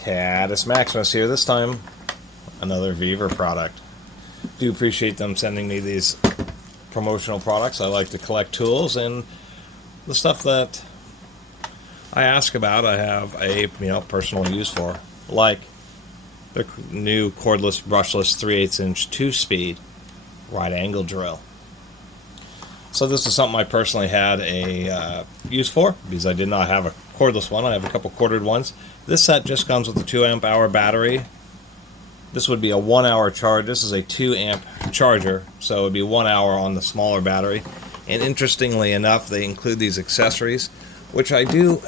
Catus Maximus here, this time another Vevor product. Do appreciate them sending me these promotional products. I like to collect tools, and the stuff that I ask about I have a personal use for, like the new cordless brushless 3/8 inch 2-speed right angle drill. So this is something I personally had a use for, because I did not have a cordless one. I have a couple corded ones. This set just comes with a 2 amp hour battery. This would be a 1 hour charge. This is a 2 amp charger, so it would be 1 hour on the smaller battery. And interestingly enough, they include these accessories, which I do.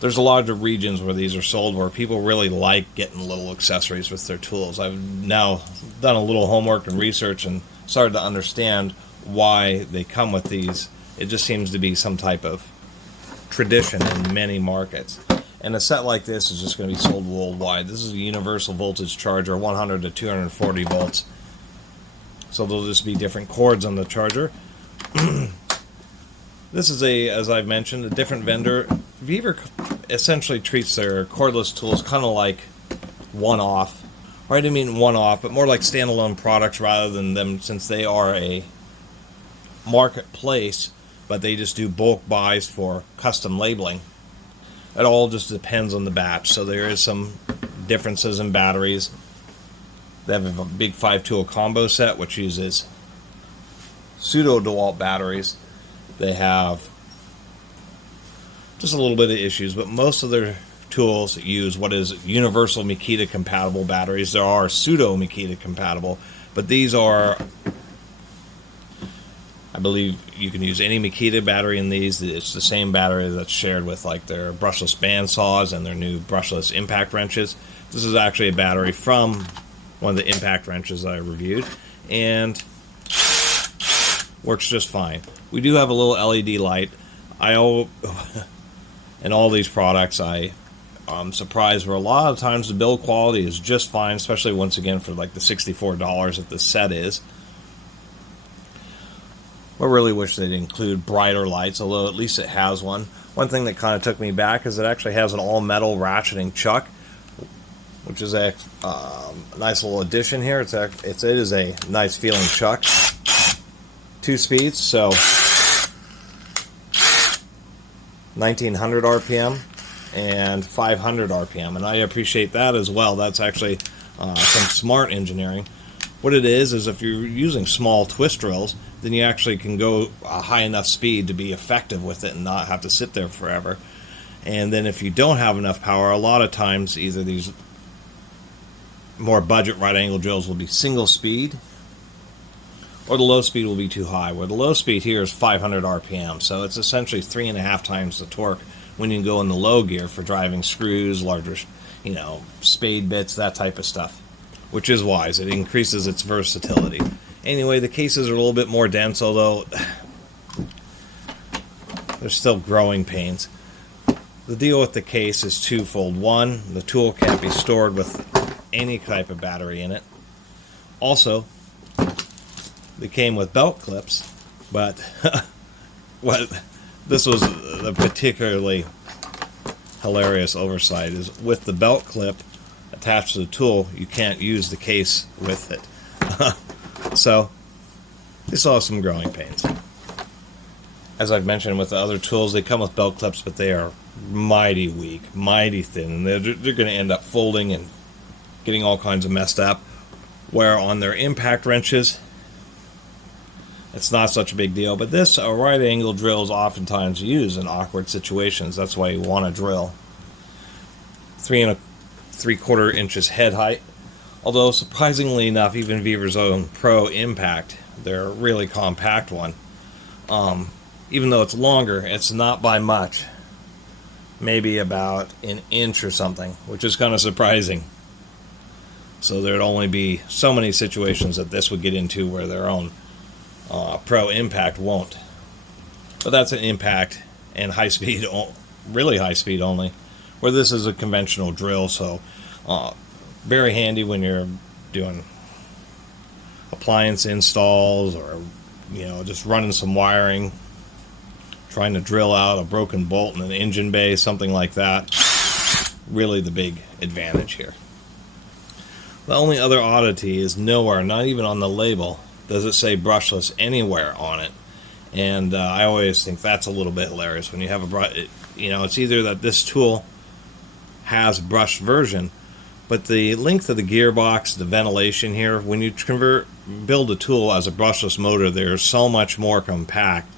There's a lot of regions where these are sold where people really like getting little accessories with their tools. I've now done a little homework and research and started to understand why they come with these. It just seems to be some type of tradition in many markets. And a set like this is just going to be sold worldwide. This is a universal voltage charger, 100 to 240 volts. So there'll just be different cords on the charger. This is as I've mentioned, a different vendor. Vevor essentially treats their cordless tools kind of like one-off. Or I didn't mean one-off, but more like standalone products rather than them, since they are a marketplace, but they just do bulk buys for custom labeling. It all just depends on the batch. So there is some differences in batteries. They have a big 5-tool combo set, which uses pseudo DeWalt batteries. They have just a little bit of issues, but most of their tools use what is universal Makita compatible batteries. There are pseudo Makita compatible, but these are, I believe you can use any Makita battery in these. It's the same battery that's shared with like their brushless band saws and their new brushless impact wrenches. This is actually a battery from one of the impact wrenches that I reviewed, and works just fine. We do have a little LED light. In all these products, I'm surprised where a lot of times the build quality is just fine, especially once again for like the $64 that this set is. I really wish they'd include brighter lights, although at least it has one. One thing that kind of took me back is it actually has an all-metal ratcheting chuck, which is a nice little addition here. It is a nice feeling chuck. 2 speeds, so 1900 RPM and 500 RPM, and I appreciate that as well. That's actually some smart engineering. What it is if you're using small twist drills, then you actually can go a high enough speed to be effective with it and not have to sit there forever. And then if you don't have enough power, a lot of times either these more budget right angle drills will be single speed, or the low speed will be too high, where the low speed here is 500 RPM, so it's essentially 3.5 times the torque when you go in the low gear for driving screws, larger, spade bits, that type of stuff, which is wise. It increases its versatility. Anyway, the cases are a little bit more dense, although there's still growing pains. The deal with the case is twofold. One, the tool can't be stored with any type of battery in it. Also, they came with belt clips, but this was the particularly hilarious oversight, is with the belt clip attached to the tool, you can't use the case with it. So they still have some growing pains. As I've mentioned with the other tools, they come with belt clips, but they are mighty weak, mighty thin, and they're going to end up folding and getting all kinds of messed up, where on their impact wrenches, it's not such a big deal. But this, a right angle drill, is oftentimes used in awkward situations. That's why you want to drill 3 3/4 inches head height. Although surprisingly enough, even Vevor's own Pro Impact, their really compact one, even though it's longer, it's not by much. Maybe about an inch or something, which is kind of surprising. So there'd only be so many situations that this would get into where their own Pro Impact won't. But that's an impact and high speed, really high speed only, where this is a conventional drill, so very handy when you're doing appliance installs, or just running some wiring, trying to drill out a broken bolt in an engine bay, something like that. really the big advantage here. The only other oddity is nowhere, not even on the label, does it say brushless anywhere on it. And I always think that's a little bit hilarious when you have a brush. It's either that this tool has brushed version, but the length of the gearbox, the ventilation here, when you build a tool as a brushless motor, they're so much more compact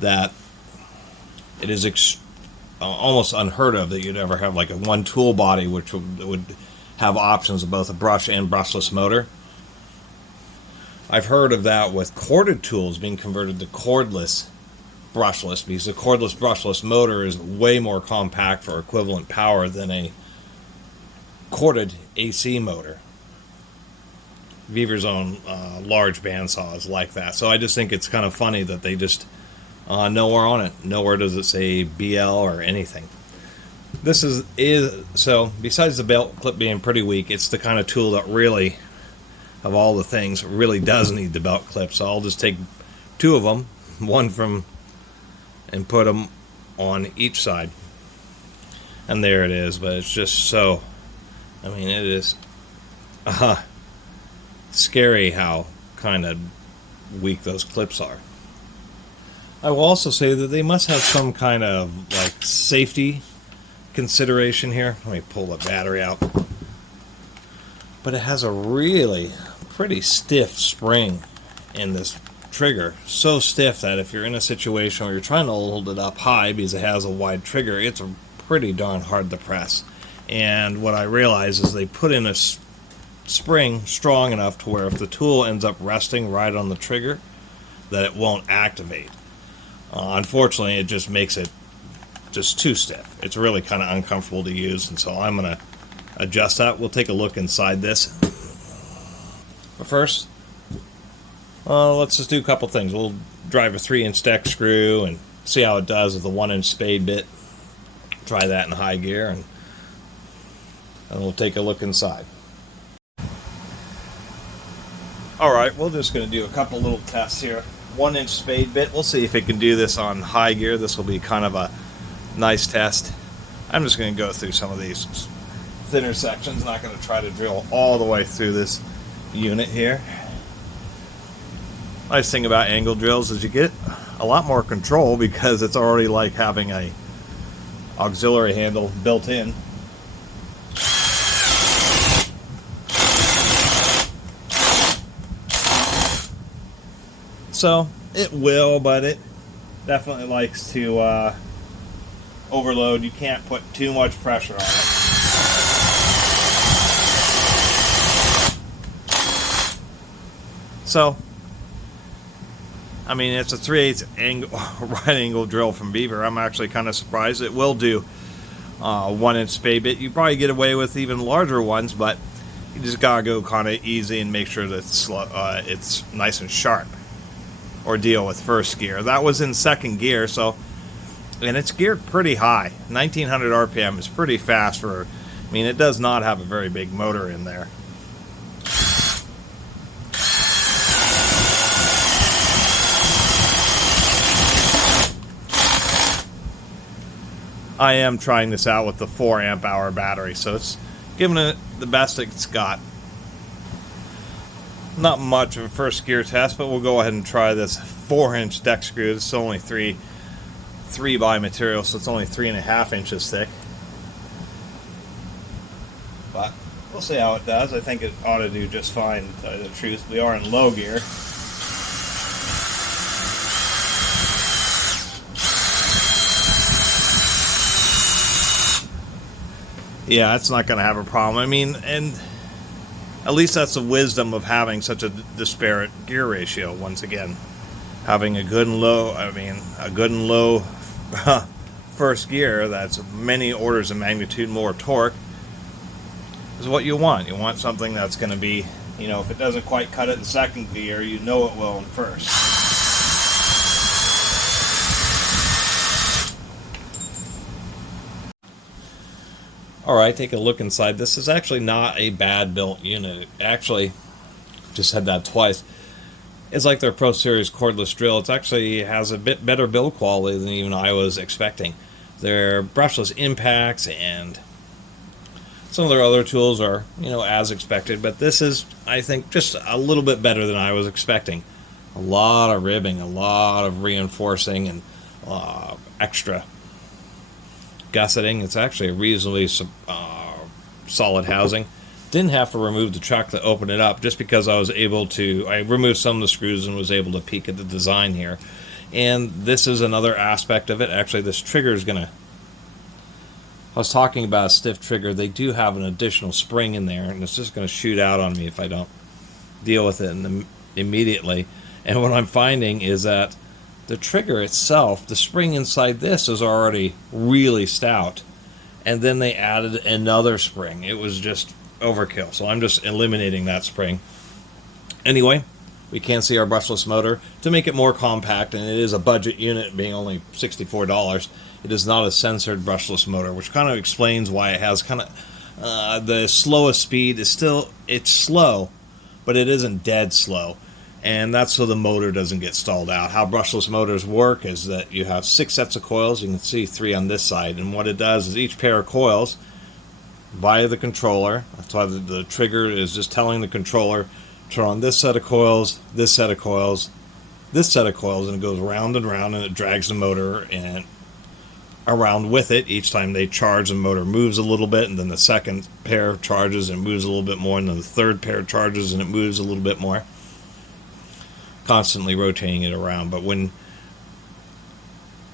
that it is almost unheard of that you'd ever have like a one tool body which would have options of both a brush and brushless motor. I've heard of that with corded tools being converted to cordless brushless, because the cordless brushless motor is way more compact for equivalent power than a corded AC motor. Vevor's own large bandsaw is like that. So I just think it's kind of funny that they just nowhere on it. Nowhere does it say BL or anything. This is so besides the belt clip being pretty weak, it's the kind of tool that really, of all the things, really does need the belt clip. So I'll just take two of them, one from, and put them on each side. And there it is. But it's just so, I mean, it is scary how kind of weak those clips are. I will also say that they must have some kind of like safety consideration here. Let me pull the battery out. But it has a really pretty stiff spring in this trigger. So stiff that if you're in a situation where you're trying to hold it up high because it has a wide trigger, it's pretty darn hard to press. And what I realize is they put in a spring strong enough to where if the tool ends up resting right on the trigger, that it won't activate. Unfortunately, it just makes it just too stiff. It's really kind of uncomfortable to use, and so I'm going to adjust that. We'll take a look inside this. But first, let's just do a couple things. We'll drive a 3-inch deck screw and see how it does with a 1-inch spade bit. Try that in high gear, and we'll take a look inside. Alright, we're just going to do a couple little tests here. 1-inch spade bit. We'll see if it can do this on high gear. This will be kind of a nice test. I'm just going to go through some of these thinner sections. Not going to try to drill all the way through this unit here. Nice thing about angle drills is you get a lot more control because it's already like having a auxiliary handle built in. So it will, but it definitely likes to overload. You can't put too much pressure on it. So, I mean, it's a 3/8 angle, right angle drill from Vevor. I'm actually kind of surprised. It will do 1-inch spade bit. You probably get away with even larger ones, but you just gotta go kind of easy and make sure that it's nice and sharp. Or deal with first gear. That was in second gear, so, and it's geared pretty high. 1900 RPM is pretty fast for, I mean, it does not have a very big motor in there. I am trying this out with the 4 amp hour battery, so it's giving it the best it's got. Not much of a first gear test, but we'll go ahead and try this 4-inch deck screw. This is only 3 by material, so it's only 3.5 inches thick. But we'll see how it does. I think it ought to do just fine, to tell you the truth. We are in low gear. Yeah, it's not going to have a problem. I mean, and at least that's the wisdom of having such a disparate gear ratio. Once again, having a good and low, a good and low first gear that's many orders of magnitude more torque is what you want. You want something that's going to be, if it doesn't quite cut it in second gear, you know it will in first. Alright, take a look inside. This is actually not a bad built unit. It actually, just said that twice, it's like their Pro Series cordless drill. It actually has a bit better build quality than even I was expecting. Their brushless impacts and Some of their other tools are, as expected, but this is, I think, just a little bit better than I was expecting. A lot of ribbing, a lot of reinforcing, and extra gusseting. It's actually a reasonably solid housing. Didn't have to remove the chuck to open it up, just because I removed some of the screws and was able to peek at the design here. And this is another aspect of it. Actually, this trigger is going to... I was talking about a stiff trigger. They do have an additional spring in there, and it's just going to shoot out on me if I don't deal with it immediately. And what I'm finding is that the trigger itself, the spring inside this, is already really stout. And then they added another spring. It was just overkill. So I'm just eliminating that spring. Anyway, we can see our brushless motor. To make it more compact, and it is a budget unit being only $64, it is not a sensored brushless motor, which kind of explains why it has kind of the slowest speed. It's slow, but it isn't dead slow. And that's so the motor doesn't get stalled out. How brushless motors work is that you have 6 sets of coils. You can see 3 on this side. And what it does is each pair of coils, via the controller, that's why the trigger is just telling the controller, turn on this set of coils, this set of coils, this set of coils, and it goes round and round, and it drags the motor and around with it. Each time they charge, the motor moves a little bit, and then the second pair charges and moves a little bit more, and then the third pair charges and it moves a little bit more. Constantly rotating it around. But when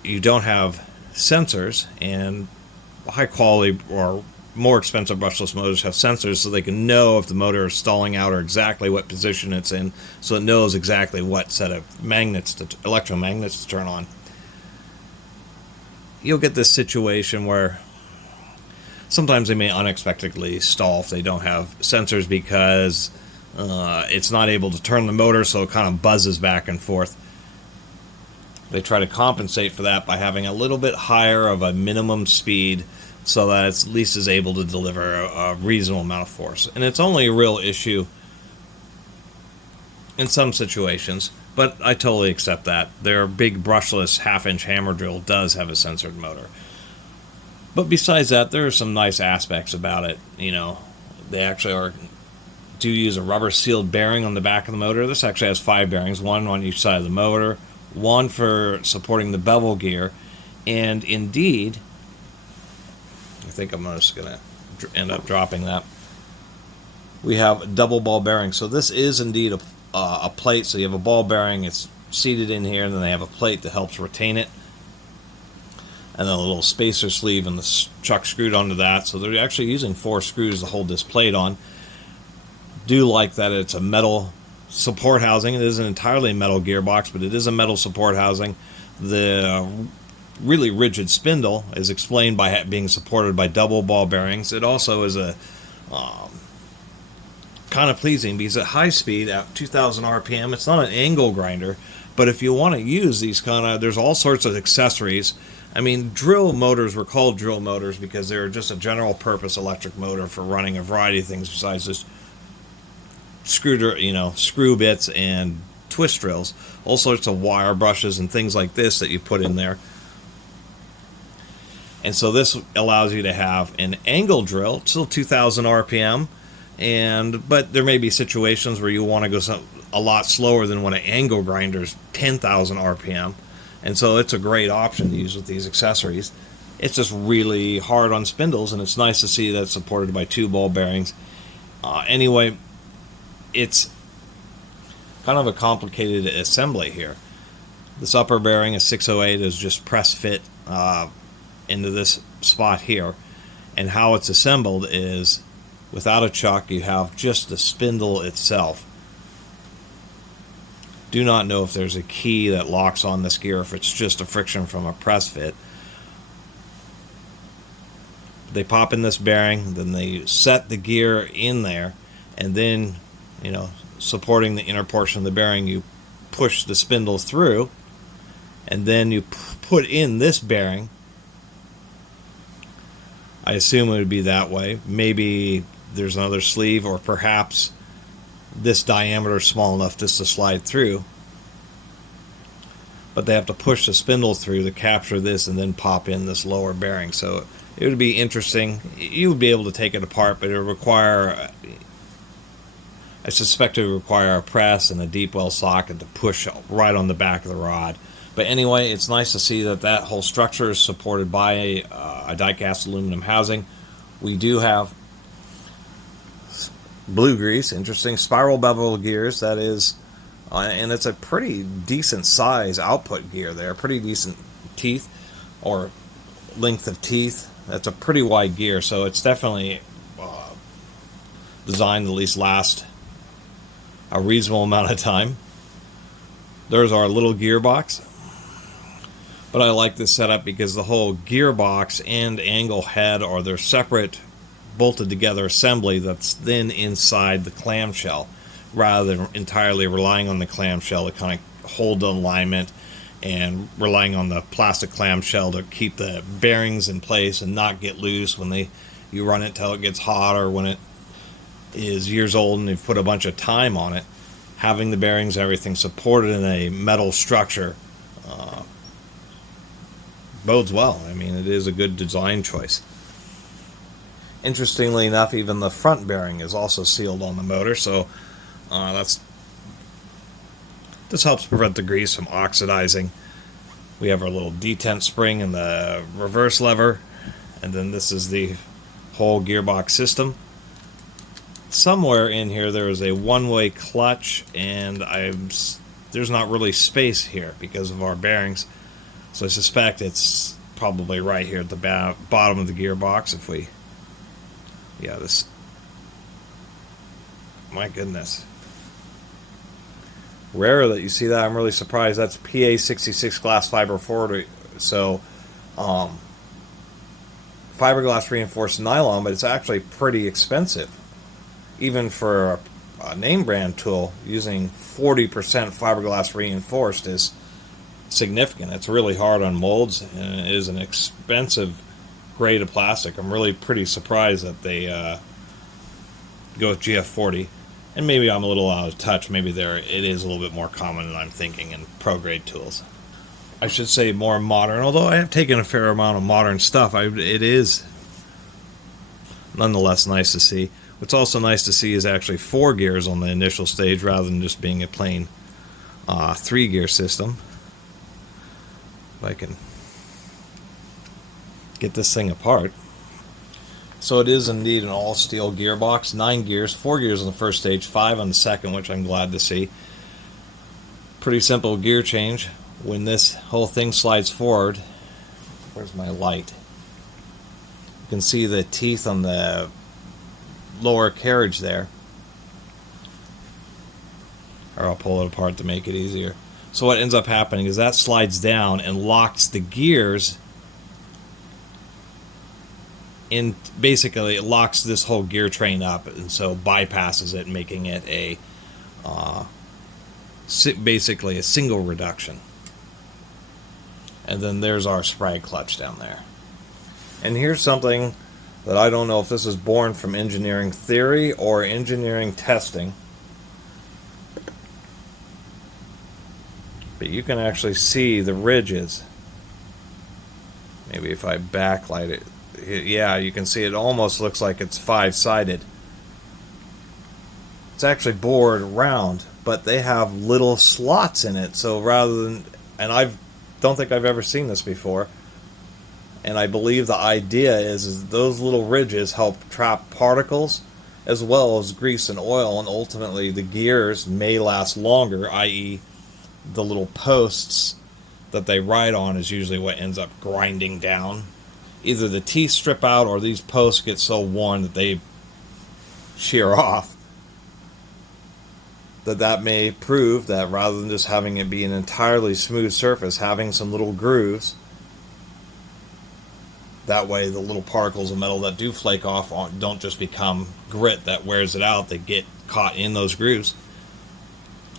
you don't have sensors, and high quality or more expensive brushless motors have sensors, so they can know if the motor is stalling out or exactly what position it's in, so it knows exactly what set of electromagnets to turn on. You'll get this situation where sometimes they may unexpectedly stall if they don't have sensors, because it's not able to turn the motor, so it kind of buzzes back and forth. They try to compensate for that by having a little bit higher of a minimum speed, so that it's at least is able to deliver a reasonable amount of force. And it's only a real issue in some situations, but I totally accept that. Their big brushless half-inch hammer drill does have a sensored motor. But besides that, there are some nice aspects about it. They actually do use a rubber sealed bearing on the back of the motor. This actually has 5 bearings, 1 on each side of the motor, 1 for supporting the bevel gear, and indeed, I think I'm just going to end up dropping that. We have double ball bearings. So this is indeed a plate. So you have a ball bearing, it's seated in here, and then they have a plate that helps retain it. And then a little spacer sleeve and the chuck screwed onto that. So they're actually using 4 screws to hold this plate on. Do like that it's a metal support housing. It isn't entirely a metal gearbox, but it is a metal support housing. The really rigid spindle is explained by being supported by double ball bearings. It also is a kind of pleasing, because at high speed, at 2,000 RPM, it's not an angle grinder, but if you want to use these there's all sorts of accessories. I mean, drill motors were called drill motors because they're just a general purpose electric motor for running a variety of things besides just screw bits and twist drills. All sorts of wire brushes and things like this that you put in there. And so this allows you to have an angle drill. It's still 2,000 RPM, but there may be situations where you want to go a lot slower than when an angle grinder is 10,000 RPM. And so it's a great option to use with these accessories. It's just really hard on spindles, and it's nice to see that it's supported by 2 ball bearings. Anyway, it's kind of a complicated assembly here. This upper bearing, a 608, is just press fit into this spot here, and how it's assembled is without a chuck. You have just the spindle itself. Do not know if there's a key that locks on this gear, if it's just a friction from a press fit. They pop in this bearing, then they set the gear in there, and then, supporting the inner portion of the bearing, you push the spindle through, and then you put in this bearing. I assume it would be that way. Maybe there's another sleeve, or perhaps this diameter is small enough just to slide through. But they have to push the spindle through to capture this and then pop in this lower bearing. So It would be interesting. You would be able to take it apart, but it would require, I suspect it would require a press and a deep well socket to push right on the back of the rod. But anyway, it's nice to see that that whole structure is supported by a die-cast aluminum housing. We do have blue grease, interesting spiral bevel gears, that is, and it's a pretty decent size output gear there, pretty decent teeth or length of teeth. That's a pretty wide gear, so it's definitely designed to at least last a reasonable amount of time. There's our little gearbox. But I like this setup because the whole gearbox and angle head are their separate bolted together assembly that's then inside the clamshell, rather than entirely relying on the clamshell to kind of hold the alignment and relying on the plastic clamshell to keep the bearings in place and not get loose when you run it till it gets hot, or when it is years old and you've put a bunch of time on it. Having the bearings, everything supported in a metal structure bodes well. I mean, it is a good design choice. Interestingly enough, even the front bearing is also sealed on the motor, so this helps prevent the grease from oxidizing. We have our little detent spring and the reverse lever, and then this is the whole gearbox system. Somewhere in here there is a one-way clutch, and there's not really space here because of our bearings. So I suspect it's probably right here at the bottom of the gearbox. If we, yeah, this, my goodness, rare that you see that. I'm really surprised. That's PA66 glass fiber forward. So, fiberglass reinforced nylon, but it's actually pretty expensive, even for a name brand tool. Using 40% fiberglass reinforced is significant. It's really hard on molds, and it is an expensive grade of plastic. I'm really pretty surprised that they go with GF40, and maybe I'm a little out of touch. Maybe it is a little bit more common than I'm thinking in pro grade tools. I should say more modern, although I have taken a fair amount of modern stuff. It is nonetheless nice to see. What's also nice to see is actually 4 gears on the initial stage rather than just being a plain 3-gear system. If I can get this thing apart. So it is indeed an all-steel gearbox, 9 gears, 4 gears on the first stage, 5 on the second, which I'm glad to see. Pretty simple gear change. When this whole thing slides forward, where's my light? You can see the teeth on the lower carriage there. Or I'll pull it apart to make it easier. So what ends up happening is that slides down and locks the gears in. Basically, it locks this whole gear train up, and so bypasses it, making it a basically a single reduction. And then there's our sprag clutch down there. And here's something that I don't know if this is born from engineering theory or engineering testing. But you can actually see the ridges. Maybe if I backlight it. Yeah, you can see it almost looks like it's 5-sided. It's actually bored round, but they have little slots in it. So rather than, and I don't think I've ever seen this before, and I believe the idea is those little ridges help trap particles as well as grease and oil, and ultimately the gears may last longer, i.e. the little posts that they ride on is usually what ends up grinding down. Either the teeth strip out or these posts get so worn that they shear off. That may prove that rather than just having it be an entirely smooth surface, having some little grooves, that way the little particles of metal that do flake off don't just become grit that wears it out. They get caught in those grooves.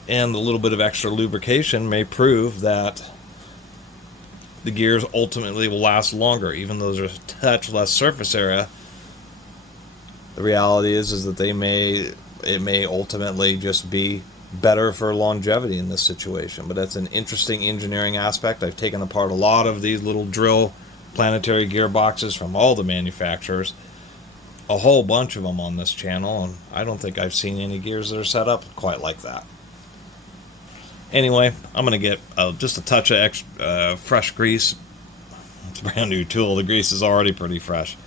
And a little bit of extra lubrication may prove that the gears ultimately will last longer, even though there's a touch less surface area. The reality is that it may ultimately just be better for longevity in this situation. But that's an interesting engineering aspect. I've taken apart a lot of these little drill planetary gearboxes from all the manufacturers. A whole bunch of them on this channel, and I don't think I've seen any gears that are set up quite like that. Anyway, I'm going to get just a touch of extra, fresh grease. It's a brand new tool. The grease is already pretty fresh.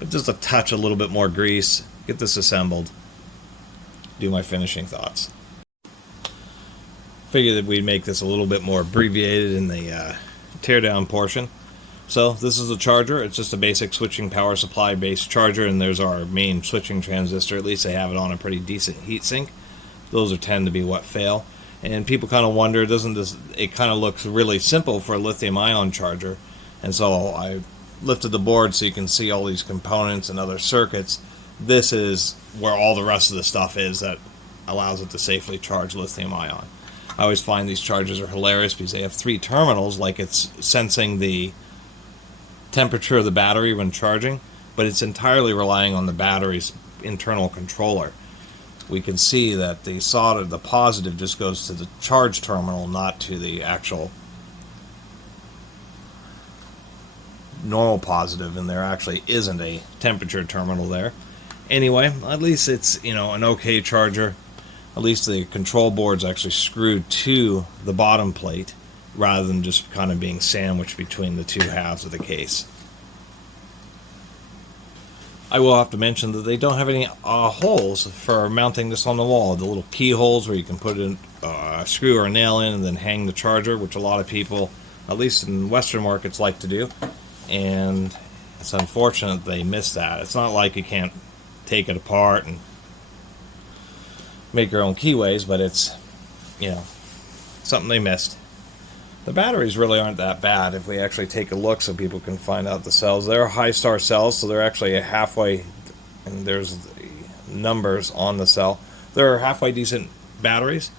But just a touch, a little bit more grease. Get this assembled. Do my finishing thoughts. Figured that we'd make this a little bit more abbreviated in the teardown portion. So this is a charger. It's just a basic switching power supply based charger, and there's our main switching transistor. At least they have it on a pretty decent heatsink. Those tend to be what fail. And people kind of wonder, doesn't this, it kind of looks really simple for a lithium ion charger. And so I lifted the board so you can see all these components and other circuits. This is where all the rest of the stuff is that allows it to safely charge lithium ion. I always find these chargers are hilarious because they have 3 terminals, like it's sensing the temperature of the battery when charging, but it's entirely relying on the battery's internal controller. We can see that the solder, the positive, just goes to the charge terminal, not to the actual normal positive, and there actually isn't a temperature terminal there. Anyway, at least it's, you know, an okay charger. At least the control board's actually screwed to the bottom plate rather than just kind of being sandwiched between the 2 halves of the case. I will have to mention that they don't have any holes for mounting this on the wall. The little keyholes where you can put a screw or a nail in and then hang the charger, which a lot of people, at least in Western markets, like to do. And it's unfortunate they missed that. It's not like you can't take it apart and make your own keyways, but it's, you know, something they missed. The batteries really aren't that bad if we actually take a look so people can find out the cells. They're high star cells, so they're actually a halfway, and there's the numbers on the cell. They're halfway decent batteries.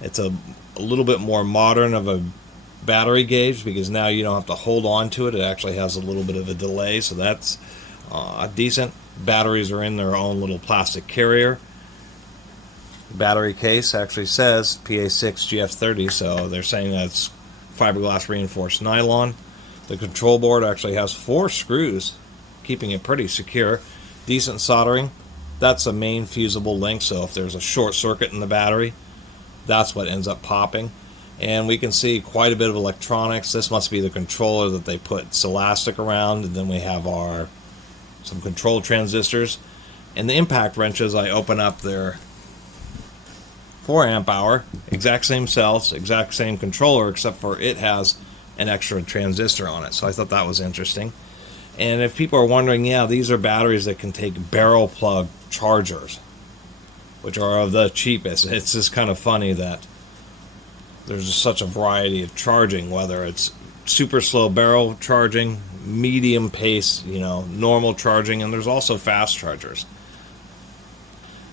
It's a little bit more modern of a battery gauge because now you don't have to hold on to it. It actually has a little bit of a delay, so that's decent. Batteries are in their own little plastic carrier. Battery case actually says PA6 GF30, so they're saying that's fiberglass reinforced nylon. The control board actually has 4 screws, keeping it pretty secure. Decent soldering. That's a main fusible link, so if there's a short circuit in the battery, that's what ends up popping. And we can see quite a bit of electronics. This must be the controller that they put elastic around, and then we have some control transistors. And the impact wrenches, I open up their 4 amp hour, exact same cells, exact same controller, except for it has an extra transistor on it. So I thought that was interesting. And if people are wondering, yeah, these are batteries that can take barrel plug chargers, which are of the cheapest. It's just kind of funny that there's just such a variety of charging, whether it's super slow barrel charging, medium pace, you know, normal charging, and there's also fast chargers.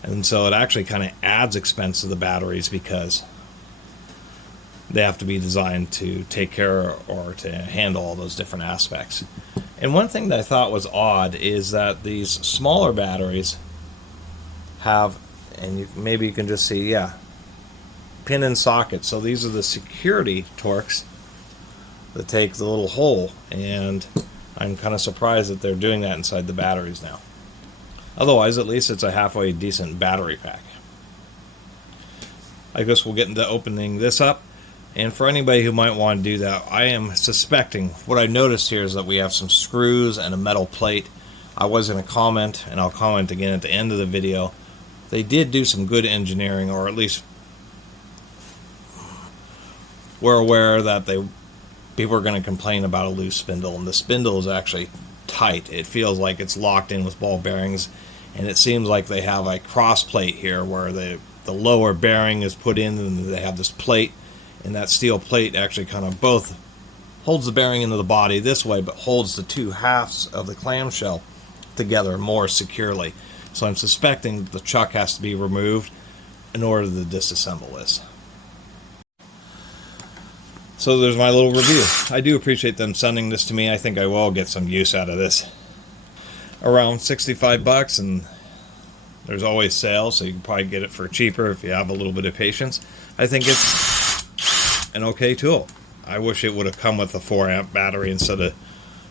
And so it actually kind of adds expense to the batteries because they have to be designed to take care or to handle all those different aspects. And one thing that I thought was odd is that these smaller batteries have, and maybe you can just see, yeah, pin and socket. So these are the security Torx that take the little hole, and I'm kind of surprised that they're doing that inside the batteries now. Otherwise, at least it's a halfway decent battery pack. I guess we'll get into opening this up. And for anybody who might want to do that, I am suspecting, what I noticed here is that we have some screws and a metal plate. I was going to comment, and I'll comment again at the end of the video. They did do some good engineering, or at least we're aware that people are going to complain about a loose spindle, and the spindle is actually tight. It feels like it's locked in with ball bearings, and it seems like they have a cross plate here where the lower bearing is put in, and they have this plate, and that steel plate actually kind of both holds the bearing into the body this way, but holds the 2 halves of the clamshell together more securely. So I'm suspecting the chuck has to be removed in order to disassemble this. So there's my little review. I do appreciate them sending this to me. I think I will get some use out of this. Around 65 bucks, and there's always sales, so you can probably get it for cheaper if you have a little bit of patience. I think it's an okay tool. I wish it would have come with a 4 amp battery instead of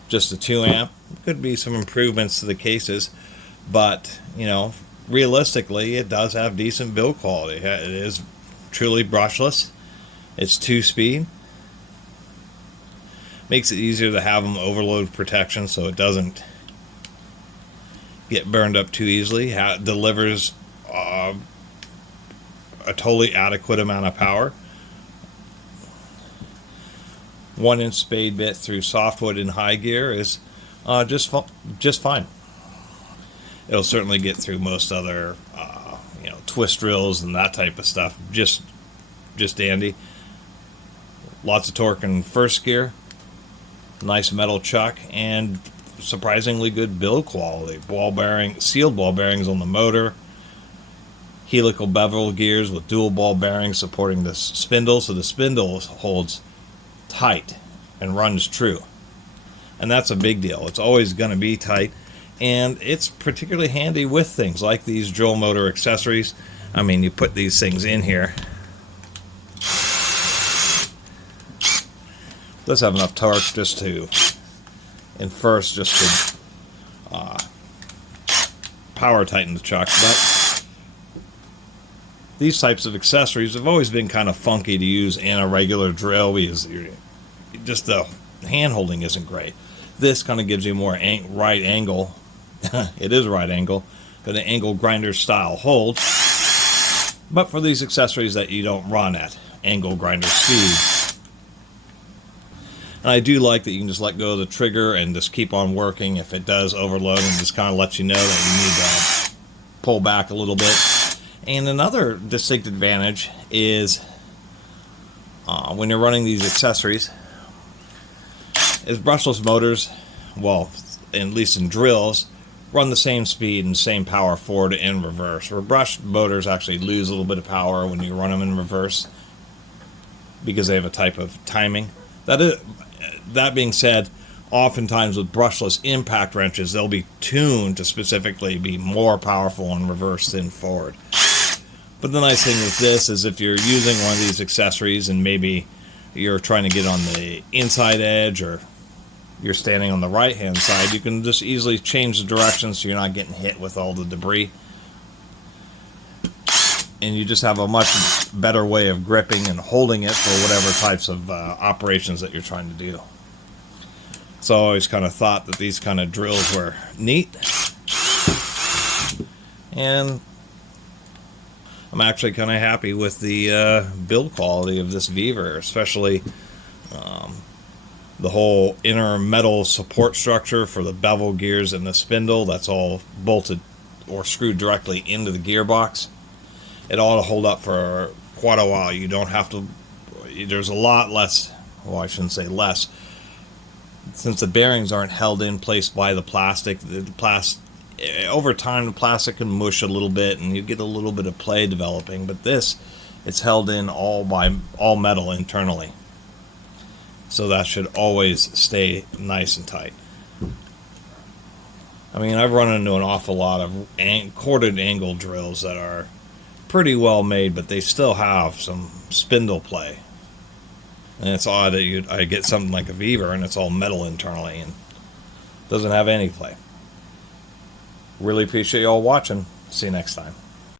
just a 2 amp. Could be some improvements to the cases, but you know, realistically, it does have decent build quality. It is truly brushless. It's 2-speed. Makes it easier to have them overload protection so it doesn't get burned up too easily. Delivers a totally adequate amount of power. 1-inch spade bit through softwood in high gear is just fine. It'll certainly get through most other you know, twist drills and that type of stuff. Just dandy. Lots of torque in first gear. Nice metal chuck and surprisingly good build quality. Sealed ball bearings on the motor. Helical bevel gears with dual ball bearings supporting the spindle, so the spindle holds tight and runs true. And that's a big deal. It's always going to be tight, and it's particularly handy with things like these drill motor accessories. I mean, you put these things in here. Does have enough torque just to, power tighten the chuck, but these types of accessories have always been kind of funky to use in a regular drill because just the hand holding isn't great. This kind of gives you more right angle. It is right angle, got an angle grinder style hold, but for these accessories that you don't run at angle grinder speed. And I do like that you can just let go of the trigger and just keep on working if it does overload, and just kind of let you know that you need to pull back a little bit. And another distinct advantage is when you're running these accessories is brushless motors, well, at least in drills, run the same speed and same power forward and reverse. Where brushed motors actually lose a little bit of power when you run them in reverse because they have a type of timing. That being said, oftentimes with brushless impact wrenches, they'll be tuned to specifically be more powerful in reverse than forward. But the nice thing with this is if you're using one of these accessories and maybe you're trying to get on the inside edge or you're standing on the right hand side, you can just easily change the direction so you're not getting hit with all the debris. And you just have a much better way of gripping and holding it for whatever types of operations that you're trying to do. So I always kind of thought that these kind of drills were neat. And I'm actually kind of happy with the build quality of this Vevor, especially the whole inner metal support structure for the bevel gears and the spindle. That's all bolted or screwed directly into the gearbox. It ought to hold up for quite a while. You don't have to, there's a lot less, well, I shouldn't say less, since the bearings aren't held in place by the plastic. Over time the plastic can mush a little bit and you get a little bit of play developing, but this, it's held in all metal internally, so that should always stay nice and tight. I mean, I've run into an awful lot of corded angle drills that are pretty well made, but they still have some spindle play. And it's odd that I get something like a Vevor and it's all metal internally and doesn't have any play. Really appreciate y'all watching. See you next time.